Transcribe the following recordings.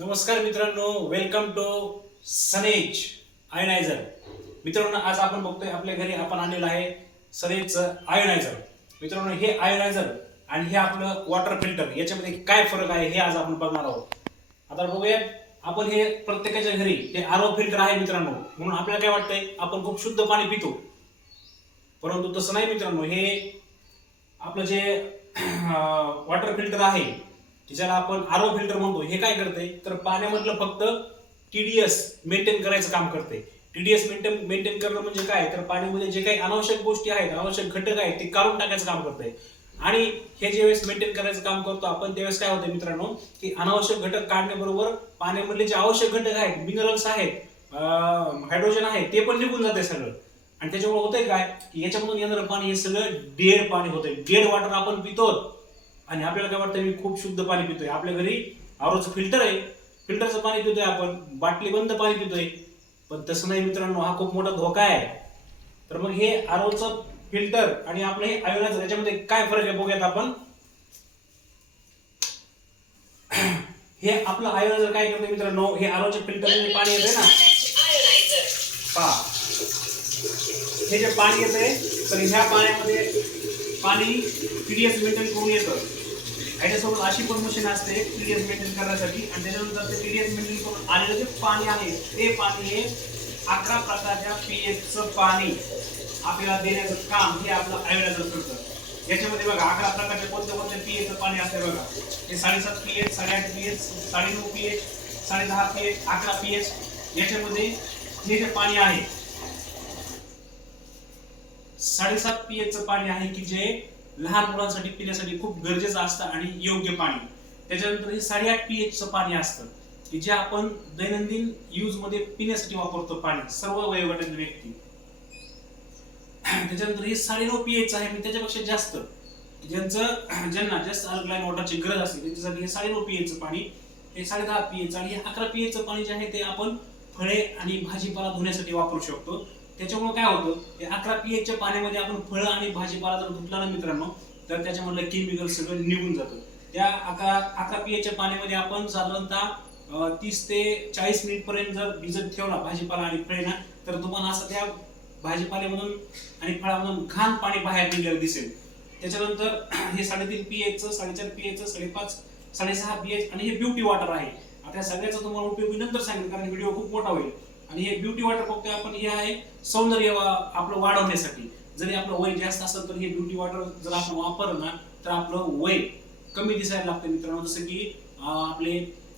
नमस्कार मित्रांनो, welcome to सनेज आयोनायझर. मित्रांनो, आज आपण बघतोय आपल्या घरी आपण आणलेलं आहे सनेजचं आयोनायझर. मित्रांनो, हे आयोनायझर आणि हे आपलं वॉटर फिल्टर याच्यामध्ये काय फरक आहे हे आज आपण बघणार आहोत. आता बघूया, आपण हे प्रत्येकाच्या घरी हे आरओ फिल्टर आहे मित्रांनो, म्हणून आपल्याला काय वाटतंय आपण खूप शुद्ध पाणी पितो, परंतु तसं नाही मित्रांनो. हे आपलं जे वॉटर फिल्टर आहे ज्याला आपण आरओ फिल्टर म्हणतो, हे काय करते तर पाण्यामधलं फक्त टीडीएस मेंटेन करायचं काम करते. टीडीएस मेंटेन करणं म्हणजे काय तर पाण्यामध्ये जे काही अनावश्यक गोष्टी आहेत, अनावश्यक घटक आहेत, ते काढून टाकायचं काम करते. आणि हे ज्यावेळेस मेंटेन करायचं काम करतो आपण, त्यावेळेस काय होतं मित्रांनो की अनावश्यक घटक काढण्याबरोबर पाण्यामधले जे आवश्यक घटक आहेत, मिनरल्स आहेत, हायड्रोजन आहे, ते पण निघून जाते सगळं. आणि त्याच्यामुळे होतंय काय की याच्यामधून येणारं पाणी हे सगळं डेड पाणी होतंय. डेड वॉटर आपण पितो आणि आपल्याला काय वाटतं मी खूप शुद्ध पाणी पितोय. आपल्या घरी आरोचं फिल्टर आहे, फिल्टरचं पाणी पितोय आपण, बाटली बंद पाणी पितोय. पण तसं नाही मित्रांनो, हा खूप मोठा धोका आहे. तर मग हे आरोचं फिल्टर आणि आपलं हे आयोनायझर याच्यामध्ये काय फरक आहे बघूयात आपण. हे आपलं आयोनायझर काय करते मित्रांनो, हे आरोच्या फिल्टरमध्ये पाणी येते ना, पहा हे जे पाणी येते तर ह्या पाण्यामध्ये पाणी टीडीएस मेंटेन करून येतं. याच्यासोबत अशी पण मशीन असते टीडीएस मेंटेन करण्यासाठी, आणि त्याच्यानंतर ते टीडीएस मेंटेन करून आलेलं जे पाणी आहे ते पाणी हे 11 प्रकारच्या पीएचचं पाणी आपल्याला देण्याचं काम हे आपलं आयोनायझर करतं. याच्यामध्ये बघा 11 प्रकारचे कोणत्या पीएचचं पाणी असते बघा. हे 7.5 pH, 8.5 pH, 9.5 pH, 10.5 pH, 11 pH. याच्यामध्ये हे जे पाणी आहे 7.5 पीएचचं पाणी आहे की जे लहान मुलांसाठी पिण्यासाठी खूप गरजेचं असतं आणि योग्य पाणी. त्याच्यानंतर हे 8.5 पीएचचं पाणी असतं की जे आपण दैनंदिन यूज मध्ये पिण्यासाठी वापरतो पाणी, सर्व वयोगटातील व्यक्ती. त्याच्यानंतर हे 9.5 पीएच आहे, म्हणजे त्याच्यापेक्षा जास्त ज्यांना जास्त अल्कलाइन वॉटरची गरज असते त्याच्यासाठी हे 9.5 पीएचचं पाणी, हे 10.5 पीएच आणि हे 11 पीएचचं पाणी जे आहे ते आपण फळे आणि भाजीपाला धुण्यासाठी वापरू शकतो. त्याच्यामुळे काय होतं, हे 11 पीएचच्या पाण्यामध्ये आपण फळं आणि भाजीपाला जर धुतला ना मित्रांनो, तर त्याच्यामधलं केमिकल सगळं निघून जातं. त्या 11 पीएचच्या पाण्यामध्ये आपण साधारणतः 30 ते 40 मिनिट पर्यंत जर भिजत ठेवला भाजीपाला आणि फळे ना, तर तुम्हाला असं त्या भाजीपाल्यामधून आणि फळामधून घाण पाणी बाहेर निघालेलं दिसेल. त्याच्यानंतर हे 3.5 पीएचचं, 4.5 पीएचचं, 5.5, 6.5 पीएच आणि हे ब्युटी वॉटर आहे. आता या सगळ्याचा तुम्हाला उपयोग मी नंतर सांगेल, कारण व्हिडिओ खूप मोठा होईल. आणि हे ब्युटी वॉटर बघतोय आपण, हे आहे सौंदर्य आपलं वाढवण्यासाठी. जरी आपलं वय जास्त असेल तर हे ब्युटी वॉटर जर आपण वापरलं ना तर आपलं वय कमी दिसायला लागतं मित्रांनो. जसं की आपले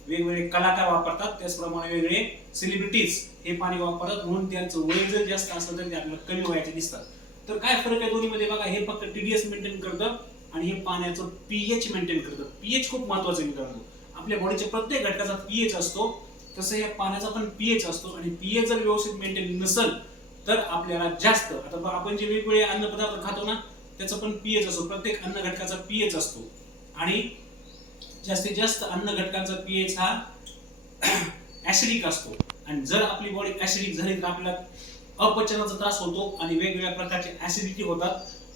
वेगवेगळे कलाकार वापरतात, त्याचप्रमाणे वेगळे सेलिब्रिटीज हे पाणी वापरतात, म्हणून त्यांचं वय जर जास्त असलं तर ते आपल्याला कमी वयाचे दिसतात. तर काय फरक आहे दोन्हीमध्ये बघा. हे फक्त टीडीएस मेंटेन करतं आणि हे पाण्याचं पीएच मेंटेन करतं. पीएच खूप महत्वाचं आहे मित्रांनो. आपल्या बॉडीच्या प्रत्येक घटकाचा पीएच असतो, तसं या पाण्याचा पण पीएच असतो. आणि पीएच जर व्यवस्थित मेंटेन नसेल तर आपल्याला जास्त, आता आपण जे वेगवेगळे अन्नपदार्थ खातो ना त्याचा पण पीएच असतो, प्रत्येक अन्न घटकाचा पीएच असतो. आणि जास्तीत जास्त अन्न घटकांचा पीएच हा ऍसिडिक असतो. आणि जर आपली बॉडी ऍसिडिक झाली तर आपल्याला अपचनाचा त्रास होतो आणि वेगवेगळ्या प्रकारचे ऍसिडिटी होतात,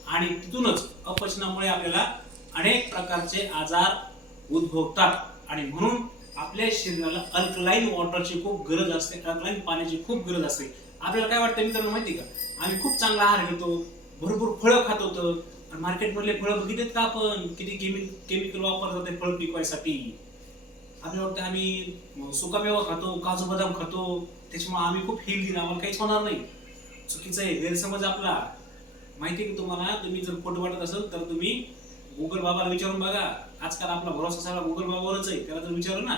आणि तिथूनच अपचनामुळे आपल्याला अनेक प्रकारचे आजार उद्भवतात. आणि म्हणून आपल्या शरीराला अल्कलाइन वॉटरची खूप गरज असते, अल्कलाइन पाण्याची खूप गरज असते. आपल्याला काय वाटतं मित्रांनो माहिती का, आम्ही खूप चांगला आहार घेतो, भरपूर फळं खात होतो, मार्केटमधले फळं बघितलेत का आपण, किती केमिकल वापरतात ते फळं पिकवायसाठी. आपल्याला वाटतं आम्ही सुकामेवा खातो, काजू बदाम खातो, त्याच्यामुळे आम्ही खूप हेल्दी, आम्हाला काहीच होणार नाही. चुकीचं आहे, गैरसमज आपला. माहिती आहे की तुम्हाला, तुम्ही जर खोटं वाटत असेल तर तुम्ही गुगल बाबाला विचारून बघा. आजकाल आपला भरोसा सगळा गुगल बाबावरच आहे. त्याला जर विचारलं ना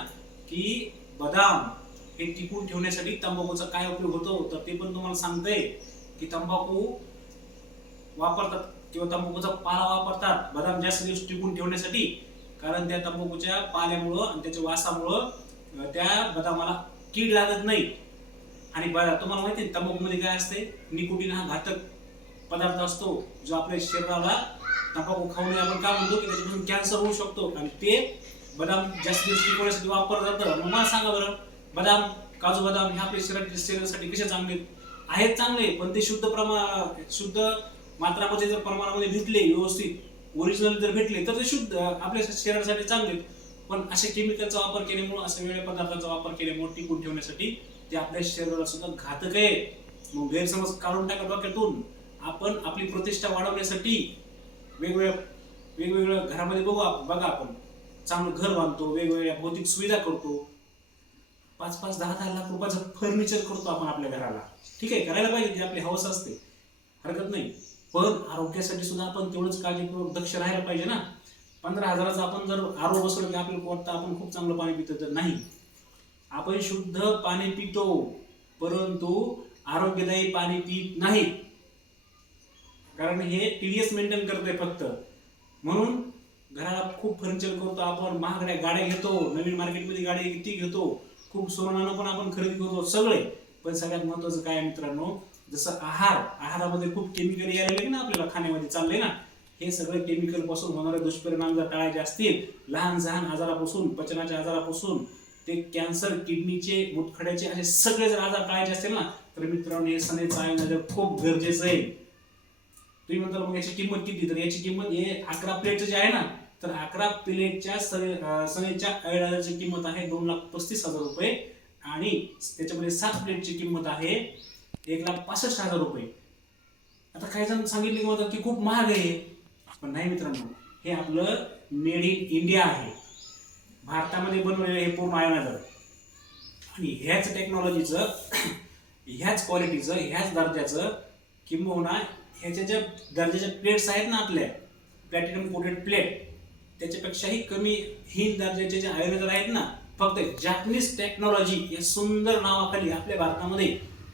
की बदाम हे टिकून ठेवण्यासाठी तंबाखूचा काय उपयोग होतो, तर ते पण तुम्हाला सांगतंय की तंबाखू वापरतात किंवा तंबाखूचा पाला वापरतात बदाम जास्त दिवस टिकून ठेवण्यासाठी, कारण त्या तंबाखूच्या पाल्यामुळं आणि त्याच्या वासामुळं त्या बदामाला कीड लागत नाही. आणि तुम्हाला माहिती आहे तंबाखूमध्ये काय असते, निकोटीन हा घातक पदार्थ असतो, जो आपल्या शरीराला तंबाखू खाऊ नये आपण काय म्हणतो की त्याच्यापासून कॅन्सर होऊ शकतो. आणि ते बदाम जास्त दिवस टिकवण्यासाठी वापरलं जातं. मग मला सांगा बरं, बदाम, काजू बदाम हे आपल्या शरीरासाठी कसे चांगले आहेत? चांगले, पण ते शुद्ध मात्रामध्ये जर प्रमाणामध्ये भेटले, व्यवस्थित ओरिजिनल जर भेटले तर ते शुद्ध आपल्या शरीरासाठी चांगले. पण असे केमिकलचा वापर केल्यामुळे, असे वेगळ्या पदार्थांचा वापर केल्यामुळे टिकून ठेवण्यासाठी ते आपल्या शरीराला सुद्धा घातक आहे. मग गैरसमज काढून टाका डोक्यातून. आपण आपली प्रतिष्ठा वाढवण्यासाठी वेगवेगळं घरामध्ये बघा आपण चांगलं घर बांधतो, वेगवेगळ्या भौतिक सुविधा करतो, 5-5, 10-10 लाख रुपयाचं फर्निचर करतो आपण आपल्या घराला. ठीक आहे, करायला पाहिजे, ती आपली हौस असते, हरकत नाही. पण आरोग्यासाठी सुद्धा आपण तेवढंच काळजीपूर्वक दक्ष राहायला पाहिजे ना. 15,000चं आपण जर आरो बसवलं की आपल्याला वाटतं आपण खूप चांगलं पाणी पितो, तर नाही. आपण शुद्ध पाणी पितो, परंतु आरोग्यदायी पाणी पित नाही, कारण हे टीडीएस मेंटेन करते फक्त. म्हणून घराला खूप फर्निचर करतो आपण, महागड्या गाड्या घेतो, नवीन मार्केटमध्ये गाडी किती घेतो, खूप सोनं पण आपण खरेदी करतो सगळे. पण सगळ्यात महत्वाचं काय मित्रांनो, जसं आहारामध्ये खूप केमिकल यायला ना आपल्याला खाण्यामध्ये चाललंय ना, हे सगळे केमिकल पासून होणारे दुष्परिणाम जर टाळायचे असतील, लहान सहान आजारापासून, पचनाच्या आजारापासून ते कॅन्सर, किडनीचे, मुतखड्याचे असे सगळे जर आजार टाळायचे असतील ना, तर मित्रांनो हे सनेचं आयोजन खूप गरजेचं आहे. तुम्ही म्हणता मग याची किंमत किती, तर याची किंमत हे 11 प्लेटचं जे आहे ना, तर 11 प्लेटच्या सनेच्या आयोजनाची किंमत आहे 2,35,000 रुपये, आणि त्याच्यामध्ये 7 प्लेटची किंमत आहे 1,65,000 रुपये. आता काही जण सांगितले की खूप महाग आहे, पण नाही मित्रांनो, हे आपलं मेड इन इंडिया आहे, भारतामध्ये बनवलेलं हे पूर्ण आयोजन. आणि ह्याच टेक्नॉलॉजीचं, ह्याच क्वालिटीचं, ह्याच दर्जाचं, किंबहुना ह्याच्या ज्या दर्जाच्या प्लेट्स आहेत ना आपल्या प्लॅटिनम कोटेड प्लेट, त्याच्यापेक्षाही कमी हीन दर्जाचे जे आयोजन आहेत ना, फक्त जॅपनीज टेक्नॉलॉजी या सुंदर नावाखाली आपल्या भारतामध्ये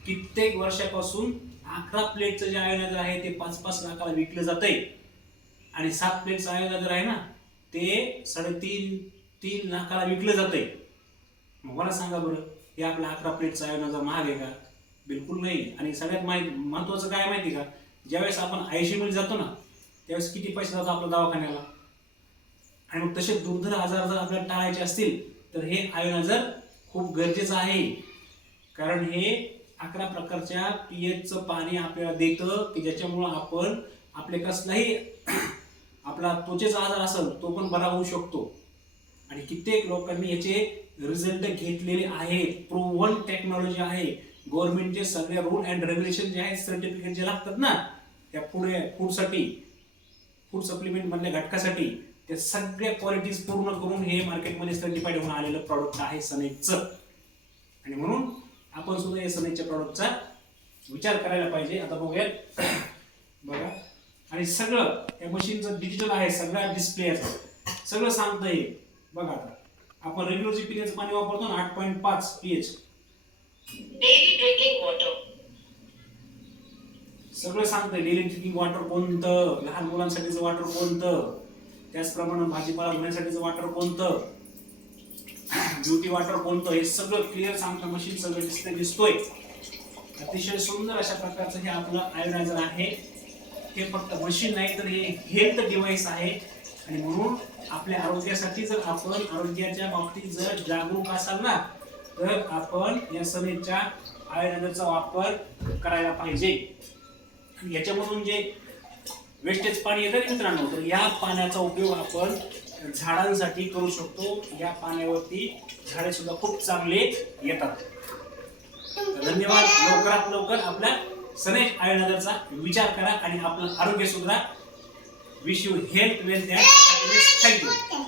कित्येक वर्षापासून 11 प्लेटचं जे आयोजन आहे ते 5-5 लाखाला विकलं जातंय, आणि 7 प्लेटचं आयोजन आहे ना ते 3.5-3 लाखाला विकलं जातंय. मग मला सांगा बरं, हे आपलं 11 प्लेटचं आयोजन महाग आहे का? बिलकुल नाही. आणि सगळ्यात महत्वाचं काय माहिती का, ज्यावेळेस आपण ICU मध्ये जातो ना, त्यावेळेस किती पैसे जातो आपल्या दवाखान्याला. आणि मग तसे दुर्धर आजार जर आपल्याला टाळायचे असतील तर हे आयोनायझर खूप गरजेचं आहे, कारण हे 11 प्रकारच्या pHचं पाणी आपल्याला देतं की ज्याच्यामुळं आपण आपले कसलाही आपला त्वचेचा आजार असेल तो पण बरा होऊ शकतो. आणि कित्येक लोकांनी याचे रिझल्ट घेतलेले आहेत, प्रूव्हन टेक्नॉलॉजी आहे. गव्हर्नमेंटचे सगळे रूल अँड रेग्युलेशन जे आहेत, सर्टिफिकेट जे लागतात ना त्या फूडसाठी, फूड सप्लिमेंट मधल्या घटकासाठी, त्या सगळ्या क्वालिटीज पूर्ण करून हे मार्केटमध्ये सर्टिफाईड होऊन आलेलं प्रॉडक्ट आहे सनेजचं. आणि म्हणून आपण सुद्धा या सनेजच्या प्रॉडक्टचा विचार करायला पाहिजे. आता बघूयात, बघा, आणि सगळं या मशीनचं डिजिटल आहे, सगळा डिस्प्ले आहे, सगळं सांगतंय. बघा आता आपण रेग्युलर जे पिण्याचं पाणी वापरतो ना 8.5 pH, डेली ड्रिंकिंग वॉटर, सगळं सांगतंय. डेली ड्रिंकिंग वॉटर कोणतं, लहान मुलांसाठीचं वॉटर कोणतं, त्याचप्रमाणे भाजीपाला धुण्यासाठीचं वॉटर कोणतं, ब्युटी वॉटर कोणतं, हे सगळं क्लिअर सांगतं मशीन, सगळं डिस्प्ले दिसतोय. अतिशय सुंदर अशा प्रकारचं हे आपलं आयोनायझर आहे. हे फक्त मशीन नाही तर हे हेल्थ डिव्हाइस आहे. आणि म्हणून आपल्या आरोग्यासाठी जर आपण आरोग्याच्या बाबतीत जर जागरूक असाल ना, तर आपण या सनेजच्या आयोनायझरचा वापर करायला पाहिजे. याच्यामधून जे वेस्टेज पाणी येतं मित्रांनो, तर या पाण्याचा उपयोग आपण झाडांसाठी करू शकतो. या पाण्यावरती झाडे सुद्धा खूप चांगले येतात. धन्यवाद. लवकरात लवकर आपल्या सनेज आयोनायझरचा विचार करा आणि आपलं आरोग्य सुधारा. Wish you health, wealth and happiness. Thank you.